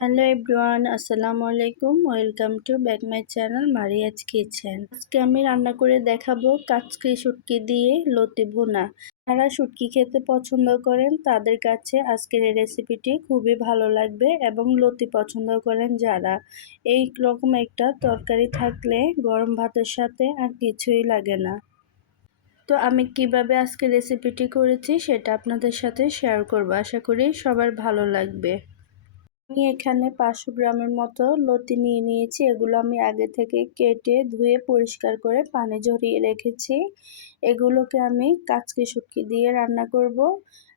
Hello everyone আসসালামু আলাইকুম welcome to back my channel Maria's kitchen আজকে আমি রান্না করে দেখাবো কাচকি শুটকি দিয়ে লতি ভুনা। যারা শুটকি খেতে পছন্দ করেন, তাদের কাছে আজকের এই রেসিপিটি খুবই ভালো লাগবে এবং লতি পছন্দ করেন যারা। এই রকম একটা তরকারি থাকলে গরম ভাতের সাথে আর কিছুই লাগে না। তো আমি কীভাবে আজকে রেসিপিটি করেছি, সেটা আপনাদের সাথে শেয়ার করব। আশা করি সবার ভালো লাগবে। আমি এখানে পাঁচশো গ্রামের মতো লতি নিয়ে নিয়েছি। এগুলো আমি আগে থেকে কেটে ধুয়ে পরিষ্কার করে পানি ঝরিয়ে রেখেছি। এগুলোকে আমি কাচকি শুটকি দিয়ে রান্না করব।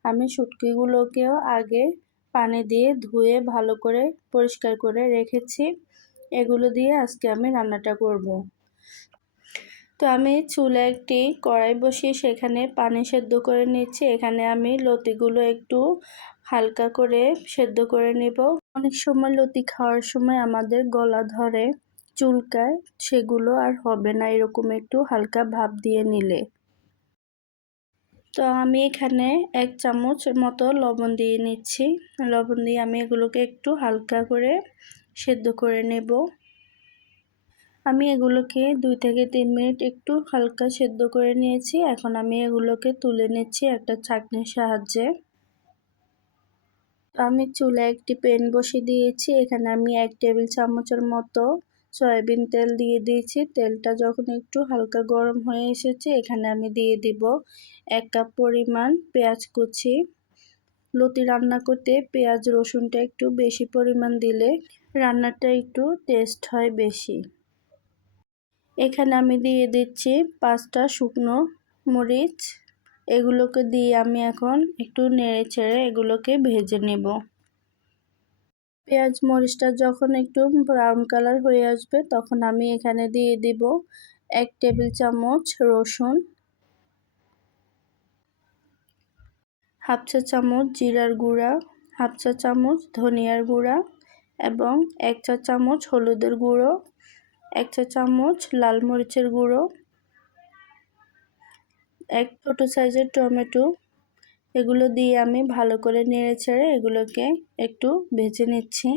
আমি শুটকিগুলোকেও আগে পানি দিয়ে ধুয়ে ভালো করে পরিষ্কার করে রেখেছি। এগুলো দিয়ে আজকে আমি রান্নাটা করব। তো আমি চুলে একটি কড়াই বসিয়ে সেখানে পানি সেদ্ধ করে নিচ্ছি। এখানে আমি লতিগুলো একটু হালকা করে সেদ্ধ করে নেব। অনেক সময় লতি খাওয়ার সময় আমাদের গলা ধরে, চুলকায়, সেগুলো আর হবে না, এরকম একটু হালকা ভাব দিয়ে নিলে। তো আমি এখানে এক চামচ মতো লবণ দিয়ে নিচ্ছি। লবণ দিয়ে আমি এগুলোকে একটু হালকা করে সেদ্ধ করে নেব। আমি এগুলোকে দুই থেকে তিন মিনিট একটু হালকা সেদ্ধ করে নিয়েছি। এখন আমি এগুলোকে তুলে নিচ্ছি একটা চাটনির সাহায্যে। আমি চুলে একটি প্যান বসে দিয়েছি। এখানে আমি এক টেবিল চামচের মতো সয়াবিন তেল দিয়ে দিয়েছি। তেলটা যখন একটু হালকা গরম হয়ে এসেছে, এখানে আমি দিয়ে দিব এক কাপ পরিমাণ পেঁয়াজ কুচি। লতি রান্না করতে পেঁয়াজ রসুনটা একটু বেশি পরিমাণ দিলে রান্নাটা একটু টেস্ট হয় বেশি। এখানে আমি দিয়ে দিচ্ছি পাঁচটা শুকনো মরিচ। এগুলোকে দিয়ে আমি এখন একটু নেড়ে ছেড়ে এগুলোকে ভেজে নেব। পেঁয়াজ মরিচটা যখন একটু ব্রাউন কালার হয়ে আসবে, তখন আমি এখানে দিয়ে দিব এক টেবিল চামচ রসুন, হাফ চা চামচ জিরার গুঁড়া, হাফ চা চামচ ধনিয়ার গুঁড়া এবং এক চা চামচ হলুদের গুঁড়ো, এক চা চামচ লাল মরিচের গুঁড়ো এক ছোটো সাইজের টমেটো। এগুলো দিয়ে আমি ভালো করে নেড়ে ছেড়ে এগুলোকে একটু ভেজে নিচ্ছি।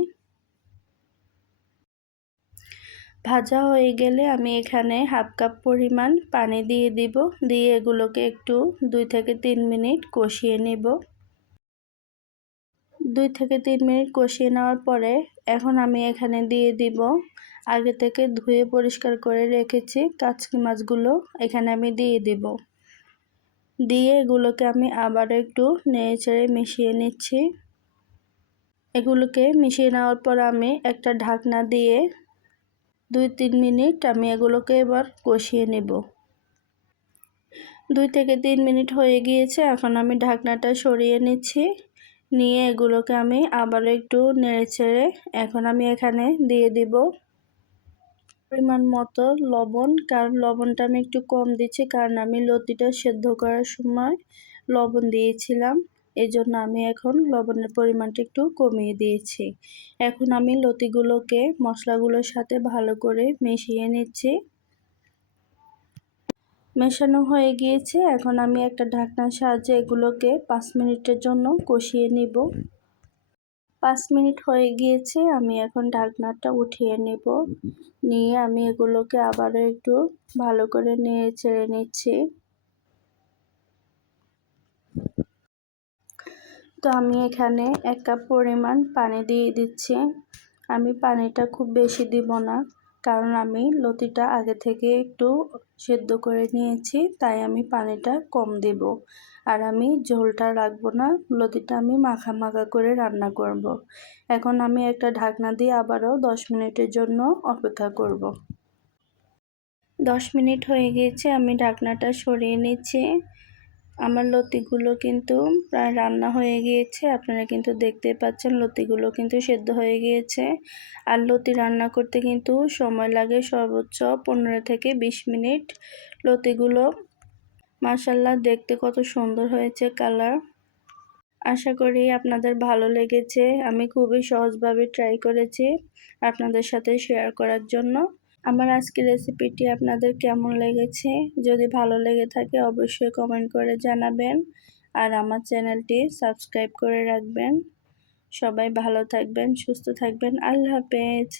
ভাজা হয়ে গেলে আমি এখানে হাফ কাপ পরিমাণ পানি দিয়ে দিব। দিয়ে এগুলোকে একটু দুই থেকে তিন মিনিট কষিয়ে নেব। দুই থেকে তিন মিনিট কষিয়ে নেওয়ার পরে এখন আমি এখানে দিয়ে দিব। আগে থেকে ধুয়ে পরিষ্কার করে রেখেছি কাচকি মাছগুলো। এখানে আমি দিয়ে দিব। দিয়ে এগুলোকে আমি আবার একটু নেড়ে চেড়ে মিশিয়ে নিচ্ছি। এগুলোকে মিশিয়ে নেওয়ার পর আমি একটা ঢাকনা দিয়ে দুই তিন মিনিট আমি এগুলোকে এবার কষিয়ে নেব। দুই থেকে তিন মিনিট হয়ে গিয়েছে, এখন আমি ঢাকনাটা সরিয়ে নিচ্ছি। নিয়ে এগুলোকে আমি আবার একটু নেড়ে এখন আমি এখানে দিয়ে দিব। পরিমাণ মতো লবণ, কারণ লবণটা আমি একটু কম দিচ্ছি, কারণ আমি লতিটা সেদ্ধ করার সময় লবণ দিয়েছিলাম। এই জন্য আমি এখন লবণের পরিমাণটা একটু কমিয়ে দিয়েছি। এখন আমি লতিগুলোকে মশলাগুলোর সাথে ভালো করে মিশিয়ে নিচ্ছি। মেশানো হয়ে গিয়েছে। এখন আমি একটা ঢাকনার সাহায্যে এগুলোকে পাঁচ মিনিটের জন্য কষিয়ে নিব। পাঁচ মিনিট হয়ে গিয়েছে, আমি এখন ঢাকনাটা উঠিয়ে নেব। নিয়ে আমি এগুলোকে আবারও একটু ভালো করে নিয়ে ছেড়ে নিচ্ছি। তো আমি এখানে এক কাপ পরিমাণ পানি দিয়ে দিচ্ছি। আমি পানিটা খুব বেশি দিব না। কারণ আমি লতিটা আগে থেকে একটু সেদ্ধ করে নিয়েছি, তাই আমি পানিটা কম দেব আর আমি ঝোলটা রাখব না, লতিটা আমি মাখা মাখা করে রান্না করব। এখন আমি একটা ঢাকনা দিয়ে আবারও দশ মিনিটের জন্য অপেক্ষা করব। দশ মিনিট হয়ে গিয়েছে, আমি ঢাকনাটা সরিয়ে নিচ্ছি আমার লতিগুলো কিন্তু প্রায় রান্না হয়ে গিয়েছে। আপনারা কিন্তু দেখতে পাচ্ছেন লতিগুলো কিন্তু সেদ্ধ হয়ে গিয়েছে। আর লতি রান্না করতে কিন্তু সময় লাগে সর্বোচ্চ পনেরো থেকে বিশ মিনিট। লতিগুলো মার্শাল্লাহ দেখতে কত সুন্দর হয়েছে কালার। আশা করি আপনাদের ভালো লেগেছে। আমি খুবই সহজভাবে ট্রাই করেছি আপনাদের সাথে শেয়ার করার জন্য। আমার আজকের রেসিপিটি আপনাদের কেমন লেগেছে? যদি ভালো লেগে থাকে, অবশ্যই কমেন্ট করে জানাবেন। আর আমার চ্যানেলটি সাবস্ক্রাইব করে রাখবেন। সবাই ভালো থাকবেন, সুস্থ থাকবেন। আল্লাহ হাফেজ।